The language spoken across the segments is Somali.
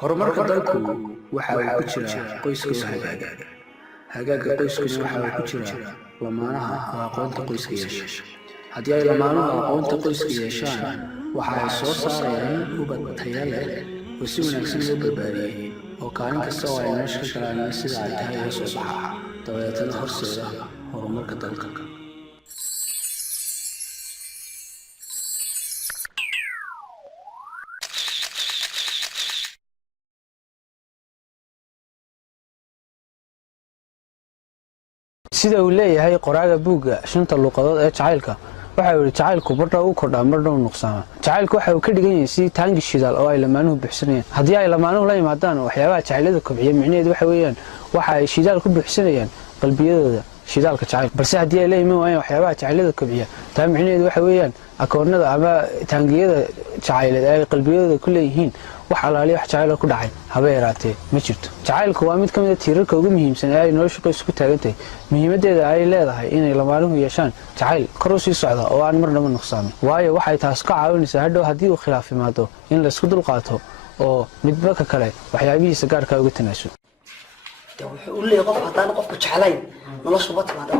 horumarka dalku waxa uu ku jira qoyska oo hagaaga. Hagaaga qoyskuna waxa uu ku jira lamaanaha oo aqoonta qoyska yeesha. Haddii ay lamaanuhu aqoonta qoyska yeeshaan, waxa ay soo saarayaan ubad tayo leh oo si wanaagsan loo barbaariyay oo kaalin kasta oo ay nolosha ka galaan sida ay tahay ay soo baxa dabeetana horseeda horumarka dalka. sida uu leeyahay qoraaga buugga shanta luqadood ee jacaylka waxa uu jacaylku marna uu kordhaa marna uu nuqsaama. jacaylku waxa uu ka dhigan yahay si taangi shidaal oo ay lamaanuhu buuxsanayaan. haddii ay lamaanuhu la yimaadaan waxyaabaha jacaylada kobciya micnaheedu waxa weeyaan waxa ay shidaal ku buuxsanayaan qalbiyadooda shidaalka jacayl. balse haddii ay la yimaan waayaan waxyaabaha jacaylada kobciya taa micnaheedu waxa weeyaan akoonnada ama taangiyada jacayleed ay qalbiyadooda ku leeyihiin wax alaaliya wax jacayl ku dhacay haba yaraatee ma jirto. jacaylku waa mid ka mid ah tiirarka ugu muhiimsan ee ay nolosha qoysku taagan tahay. muhiimadeeda ay leedahay inay lamaanuhu yeeshaan jacayl kor u sii socda oo aan marnaba nuqsaamin. waayo waxay taas ka caawinaysaa hadhow haddii uu khilaaf imaado in la isku dulqaato oo midba ka kale waxyaabihiisa gaarka uga tanaasul. wuxuu u leeyahay qof haddaan qofku jeclayn noloshu ma timaado.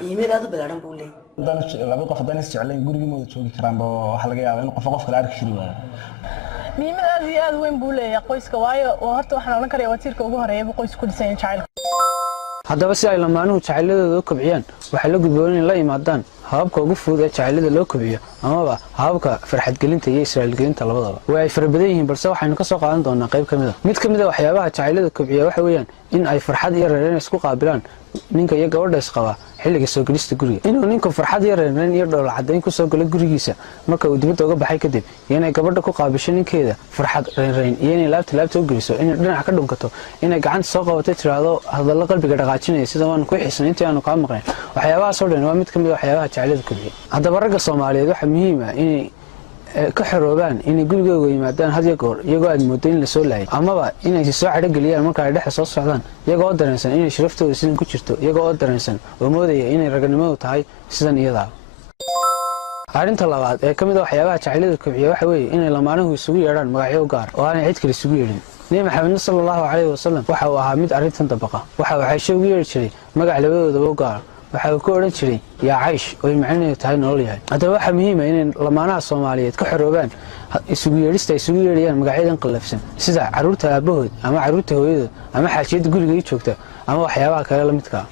muhiimadaadu balaaran buu leeyahay. laba qof haddaan is jeclayn gurigooda joogi karaan waxa laga yaabaa in qof kale arki kari waayo. muhiimad aad iyo aad weyn buu leeyahay qoyska waayo horta waxaan oran karaa waa tiirka ugu horeeya qoysku ku dhisan jacaylka. haddaba si ay lamaanuhu jacayladooda u kobciyaan waxaa la gudboon in la yimaadaan hababka ugu fudud ee jacaylada loo kobciyo amaba hababka farxadgelinta iyo israa'iilgelinta labadaba. way ay fara badan yihiin balse waxaynu ka soo qaadan doonaa qayb ka mid a waxyaabaha jacaylada kobciya waxa weeyaan in ay farxad iyo reereen isku qaabilaan ninka iyo gabadha isqaba xilliga soo gelista guriga. inuu ninku farxad iyo reereen iyo dhoola caddayn ku soo galo gurigiisa marka uu dibadda uga baxay kadib iyo inay gabadha ku qaabisho ninkeeda farxad reereen iyo inay laabta u geliso inay dhinac ka dhunkato inay gacanta soo qabatay tiraahdo hadallo qalbiga dhaqaajinaya sida waan ku xiisan intii aanu kaa maqnayn. waxyaabahaas oo dhan waa mid ka mid ah waxyaabaha jacaylada kobciya. haddaba ragga Soomaaliyeed waxa muhiim ah inay ka xoroobaan inay gurigooda yimaadaan had iyo goor iyagoo aad moodo in la soo laayay amaba inay si soo cadhogeliyaan marka ay dhexe soo socdaan iyagoo dareensan inay sharaftooda sidan ku jirto iyagoo dareensan oo moodaya inay raganimadu tahay sidan iyadaa. arrinta labaad ee ka mid ah waxyaabaha jacaylada kobciya waxa weeye inay lamaanuhu isugu yeedhaan magacyo gaar oo aanay cid kale isugu yeedhin. nabi maxamed sallallahu calayhi wasallam waxa uu ahaa mid arrintan dabaqa. waxa uu Caaisha ugu yeedhi jiray magac labadoodaba u gaar waxa uu ku oran jiray yaa Caaisha oo macnaheedu tahay nolol yahay. haddaba waxa muhiim ah in lamaanaha Soomaaliyeed ka xoroobaan isugu yeedhiyaan magacyadan qalafsan sida caruurta aabahood ama caruurta hooyadood ama xaajiyada guriga ay joogta ama waxyaabaha kale la midka ah.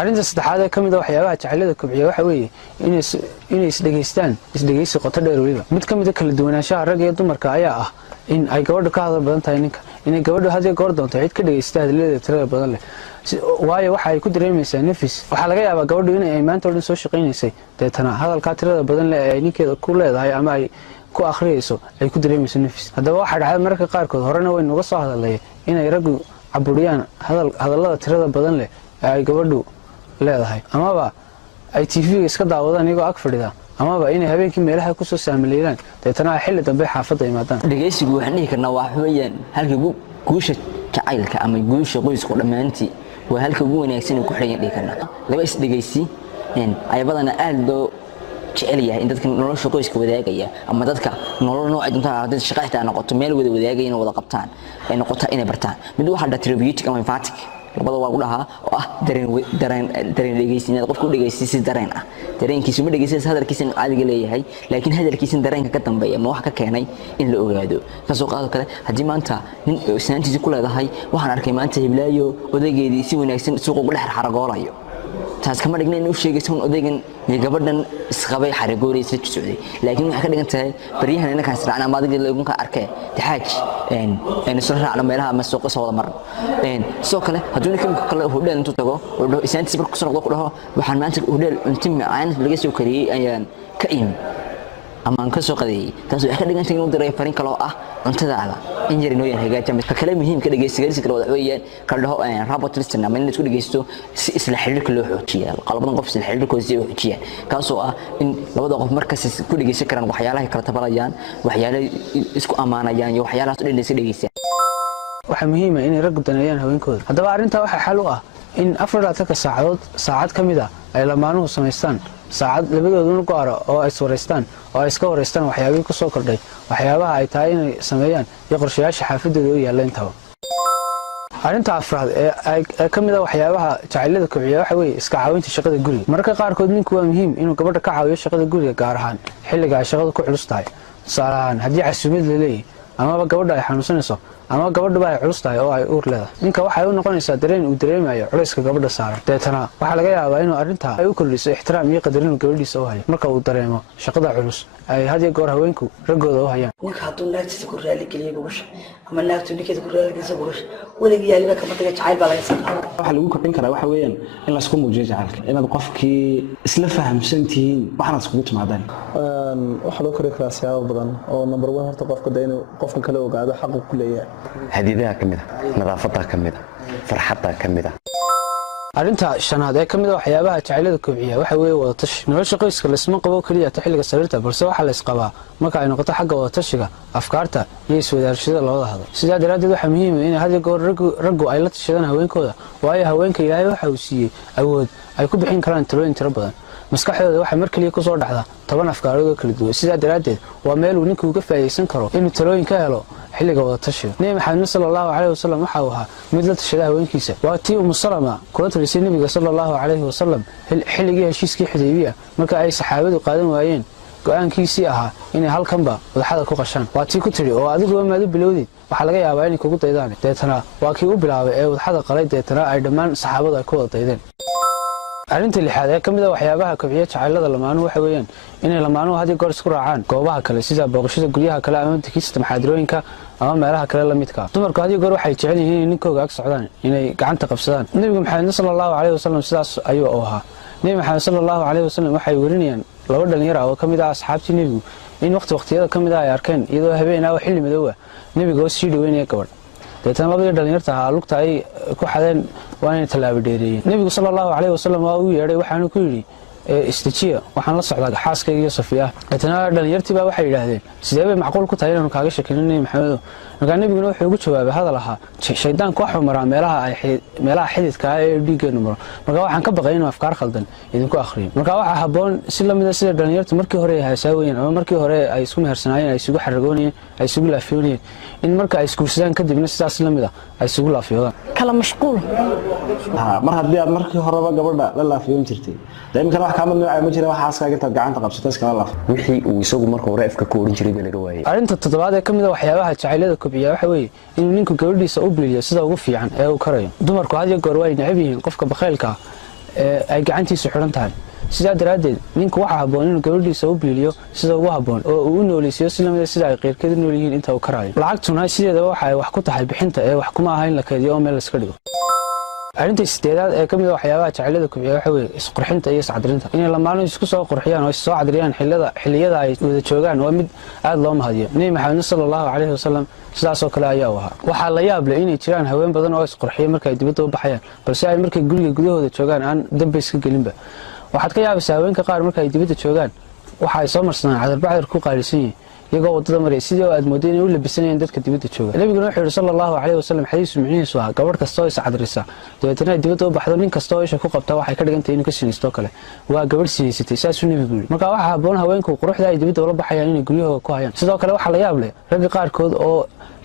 arrinta saddexaad ee ka mid ah waxyaabaha jacaylada kobciya waxa weeye inay isdhegeysi qoto dheer weliba. mid ka mid ah kala duwanaanshaha rag iyo dumarka ayaa ah in ay gabadhu ka hadal badan tahay ninka. inay gabadhu had iyo goor doonto cid ka dhegeysta hadaladeeda tirada badan leh waayo waxa ay ku dareemaysaa nafis. waxaa laga yaabaa gabadhu inay maanta oo dhan soo shaqaynaysay deetana hadalkaa tirada badan leh ee ay ninkeeda ku leedahay ama ay ku akhriyayso ay ku dareemayso nafis. haddaba waxaa dhacday mararka qaarkood horena waynu uga soo hadalnay inay raggu caburiyaan hadallada tirada badan leh ee ay gabadhu leedahay amaba ay TV-ga iska daawadaan iyagoo ag fadhida amaba inay habeenkii meelaha ku soo saamaleeyaan deetana ay xilli dambe xaafadda yimaadaan. dhageysigu waxaan dhihi karnaa waa weeyaan halka guusha jacaylka ama guusha qoysku dhammaantii waa halka ugu wanaagsan ee ku xidhan dhihi karnaa. laba is dhageysi ay badana aad loo jecel yahay in dadka nolosha qoyska wadaagaya ama dadka nolol nooc doonta dad shaqo xitaa noqoto meel wada wadaagaya inay wada qabtaan ay noqoto inay bartaan. mid waxa la therapeutic ama empathic labada waa u dhahaa oo ah dareen dhageysiinaad qofku dhageysi si dareen ah dareenkiisu ma dhageysiis hadalkiisa caadiga leeyahay laakiin hadalkiisa dareenka ka dambeeya ma wax ka keenay in la ogaado. kasoo qaado kale hadii maanta nin isnaantiisa ku leedahay waxaan arkay maanta hiblaayo odageedii si wanaagsan suuqa ugu dhex xaragoolayo taas kama dhigna inuu sheegayso odaygan iyo gabadhan isqabay xaragooraysa socday laakiin waxa ka dhigan tahay bariyahan inaka israacna ma adiga lagu ka arkay taxaaj soo raacno meelaha ama suuqa soo wada mar soo kale hadduu ninka kale hudheel intuu tago oo dhaho isaantiisa markuu soo noqdo ku dhaho waxaan maanta hudheel intimi aan laga soo kariyay ayaan ka iimi ama aan ka soo qadeeyay taas waxa ka dhigan tahay inuu diray farin kale oo ah cuntadaada in yar inoo yahay hagaajin ka kale muhiim ka dhageysiga kale wada weeyaan ka dhaho robot listener ama in isku dhageysto si isla xiriirka loo xoojiyo qalbadan qof isla xiriirkooda si uu xoojiyo kaasoo ah in labada qof markaas ku dhageysan karaan waxyaalaha kala tabalayaan waxyaalaha isku amaanayaan iyo waxyaalaha dhan iska dhageystaan. waxa muhiim ah in rag daneeyaan haweenkooda. haddaba arrinta waxa xal u ah in 24 saacadood saacad ka mid ah ay lamaanuhu samaystaan saacad labadooduna go'ara oo ay iswareystaan oo ay iska wareystaan waxyaabihii ku soo kordhay waxyaabaha ay tahay inay sameeyaan iyo qorshayaasha xaafadooda u yaalla intaba arrinta afraad ee ka mid ah waxyaabaha jacaylada kobciya waxa weeye iska caawinta shaqada guriga mararka qaarkood ninku waa muhiim inuu gabadha ka caawiyo shaqada guriga gaar ahaan xilliga ay shaqadu ku culus tahay tusaale ahaan haddii casuumad la leeyahay amaba gabadha ay xanuunsanayso ama gabadhuba ay culus tahay oo ay uur leedahay ninka waxay u noqonaysaa dareen uu dareemayo culayska gabadha saaran deetana waxaa laga yaabaa inuu arrintaa ay u kordhiso ixtiraam iyo qadarin gabadhiisa u hayo marka uu dareemo shaqada culus ay had iyo goor haweenku raggooda u hayaan ninka hadduu naagtiisa ku raaligeliyo gobasha ama naagtu ninkeeda ku raaligeliso gobasha weligii yaaliba kama taga jacayl baa laga saaqaa waxa lagu kordhin karaa waxa weeyaan in la isku muujiyo jacaylka inaad qofkii isla fahamsan tihiin waxaana iskugu timaadaan waxaa loo kori karaa siyaabo badan oo number 1 horta qofka inuu qofka kale ogaado xaq uu ku leeyahay hadiidaha kamid nadaafada kamid farxadda kamid arrinta shanaad ee ka mid ah waxyaabaha jacaylada kobciya waxa weeye wada tashi nolosha qoyska la isma qabo kaliya ta xilliga sariirta balse waxa la isqabaa marka ay noqoto xagga wada tashiga afkaarta iyo iswadaarshada labada hadal sidaa daraaddeed waxaa muhiim ah in had iyo goor raggu ay la tashadaan haweenkooda waayo haweenka ilaahay waxa uu siiyey awood ay ku bixin karaan talooyin tiro badan maskaxdooda waxa mar kaliya ku soo dhacda 10 afkaarood oo kala duwan sidaa daraaddeed waa meel uu ninku uga faa'iideysan karo inuu talooyin ka helo xilliga wada tashiga nabi maxamed sallallahu alayhi wasallam waxa uu ahaa mid la tashada haweenkiisa waa tii Salama kula talisay nabiga sallallahu alayhi wasallam xilligii heshiiskii Xudaybiya marka ay saxaabadu qaadan waayeen go'aankiisii ahaa inay halkanba wadaxada ku qashaan waa tii ku tiri oo adigu maadu bilowdid waxa laga yaabaa inay kugu daydaan deetana waa kii u bilaabay ee wadaxada qalay deetana ay dhammaan saxaabadu ay ku wada daydeen arrinta lixaad ee ka mid ah waxyaabaha kobciya jacaylada lamaanuhu waxa weeyaan inay lamaanuhu had iyo goor isku raacaan goobaha kale sida booqashada guryaha kale ama tikista maxaadirooyinka ama meelaha kale la midka dumarku had iyo goor waxay jecel yihiin inay ninkooga ag socdaan inay gacanta qabsadaan nabiga maxamed sallallahu alayhi wasallam sidaas ayuu u ahaa nabi maxamed sallallahu alayhi wasallam waxay warinayaan laba dhalinyaro oo ka mid ah asxaabtii nabigu in waqtiyada ka mid ah ay arkeen iyadoo habeenaa xilli madow ah nabiga oo sii dhaweynaya gabadh deetan labadii dhalinyarta ahaa lugta ay ku xadeen waa inay tallaabo dheereeyeen nabigu sallallahu alayhi wasallam waa uu yeedhay waxaanu ku yidhi istijiya waxaan la socdaa xaaskayga iyo Safiya deetana dhalinyartii baa waxay yiraahdeen sidee bay macquul ku tahay inaan kaaga shakinin nabi maxamed marka nabiguna wuxuu ugu jawaabay hadal ahaa shaydaanku waxa maraa meelaha xididka ah ee dhiiggeenu maro marka waxaan ka baqay inuu afkaar khaldan idinku akhriyo marka waxa haboon si la mid ah sida dhalinyartu markii hore ay haasaawayeen ama markii hore ay isku mehersanaayeen ay isugu xaragoonayeen ay isugu laafiyoonayeen in marka ay iskuursadaan kadibna sidaas la mid ah ay isugu laafiyoodaan kala mashquul mar haddii aad markii horeba gabadha la laafiyoon jirtay daaimkan wax kaama nooca ma jira waxa askaaga intaad gacanta qabsato iskala laaf wixii uu isagu marka hore afka ku oran jiray laga waayay arrinta toddobaad ee ka mid ah waxyaabaha jacaylada kobciya waxa weeye inuu ninku gabadhiisa u biliyo sida ugu fiican ee uu karayo dumarku had iyo goor way necab yihiin qofka bakhaylka ee ay gacantiisa xiran tahay sidaa daraaddeed ninku waxa haboon inuu gabadhiisa u biliyo sida ugu haboon oo uu u nooleysiyo si lamid ah sida ay qeyrkeedu nool yihiin inta uu karayo lacagtuna sideedaba waxa ay wax ku tahay bixinta ee wax kuma aha in la kaydiyo oo meel la iska dhigo arrinta sideedaad ee ka mid ah waxyaabaha jacaylada kobciya waxa weeye isqurxinta iyo iscadrinta inay lamaano isku soo qurxiyaan oo soo cadriyaan xilliyada ay wada joogaan waa mid aad loo mahadiyo nabi maxamed sallallahu alayhi wasallam sidaas oo kale ayaa u ahaa waxaa la yaab leh inay jiraan haween badan oo isqurxiya marka ay dibadda u baxayaan balse ay markay guriga gudahooda joogaan aan dambe iska gelinba waxaad ka yaabaysaa haweenka qaar marka ay dibadda joogaan waxa ay soo marsanaan cadarbacdar ku qaalisan yihiin iyagoo wadada maray sidii aad mooday inay u labisanayeen dadka dibadda jooga nabiguna wuxuu yiri sallallahu alayhi wasallam xadiis micnihiisu ah gabadh kastoo is cadrisa deetana dibadda u baxdo nin kastoo isha ku qabta waxay ka dhigantay inuu ka sinaysto kale waa gabadh sinaysatay saasuu nabigu yiri marka waxa haboon haweenku quruxda ay dibadda ula baxayaan inay guryahooda ku hayaan sidoo kale waxa la yaab leh ragga qaarkood oo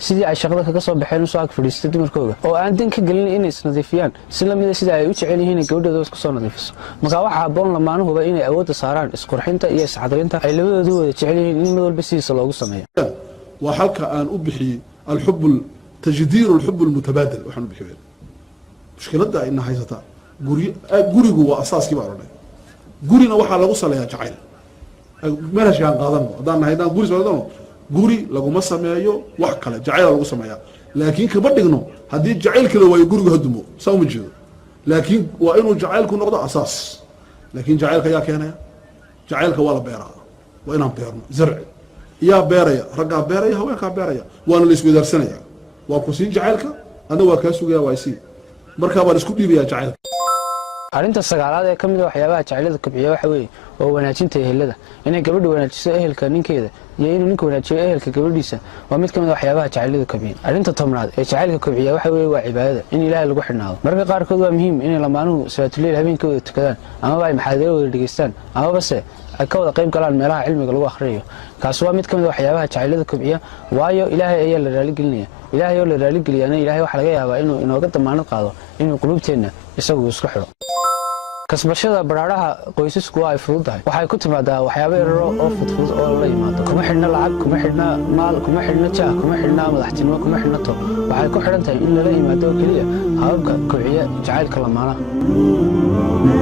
sidii ay shaqada kaga soo baxeen u soo ag fadhiistay dumarkooda oo aan dan ka gelin inay isnadiifiyaan si la mid ah sida ay u jecel yihiin gabadhooda isku soo nadiifiso marka waxa haboon lamaanuhuba inay awood saaraan isqurxinta iyo iscadrinta ay labadoodu wada jecel yihiin in mid walba sidiisa loogu sameeyo وحلقة أن أبحي الحب تجدير الحب المتبادل وحن بحبين مشكلة ده إنها حيثتا قري هو أساس كبار قرينا وحا لغوصة لها جعيل مالهاش كان قادمه دانا هيدا قري سوالدانو قري لغو مسا ميايو وحكالة جعيل لغوصة مياه لكن كبردقنو هدي جعيل كده وي قري هدمو ساو مجيدو لكن وإنو جعيل كو نقضى أساس لكن جعيل كيا كيانا جعيل كوالا بيرا وإنهم بيرنا زرع يا بيريا رجع بيريا هو كا بيريا وانا اللي اسمي درسنايا وكوسين جعلك انا وكاسوغا وايسي marka baan isku dhiibaya jacayl arrinta sagaalaad ee kamid ah waxyaabaha jacaylada kobciya waxa weeye oo wanaajinta ehelada inay gabadhu wanaajiso ehelka ninkeeda iyo inuu ninku wanaajiyo ehelka gabadhiisa waa mid ka mid ah waxyaabaha jacaylada kobciya arrinta tobnaad ee jacaylka kobciya waxa weeye waa cibaadada in ilaahay lagu xidhnaado marka qaarkood waa muhiim inay lamaanuhu salaatuleyl habeenkii wada tukadaan amaba ay maxaadiro wada dhegaystaan amaba se ay ka wada qayb galaan meelaha cilmiga lagu akhriyayo kaas waa mid ka mid ah waxyaabaha jacaylada kobciya waayo ilaahay ayaa la raaligelinaya ilaahay oo la raaligeliyaana ilaahay waxa laga yaabaa inuu inooga damaanad qaado inuu qulubteenna isagu isku xidho kasbashada baraaraha qoysasku waa ay fududahay waxay ku timaadaa waxyaabo yararo oo fudfudud oo la yimaado kuma xidhna lacag kuma xidhna maal kuma xidhna jaah kuma xidhna madaxtinimo kuma xidhna to waxay ku xidhan tahay in lala yimaado keliya hababka kobciya jacaylka lamaanaha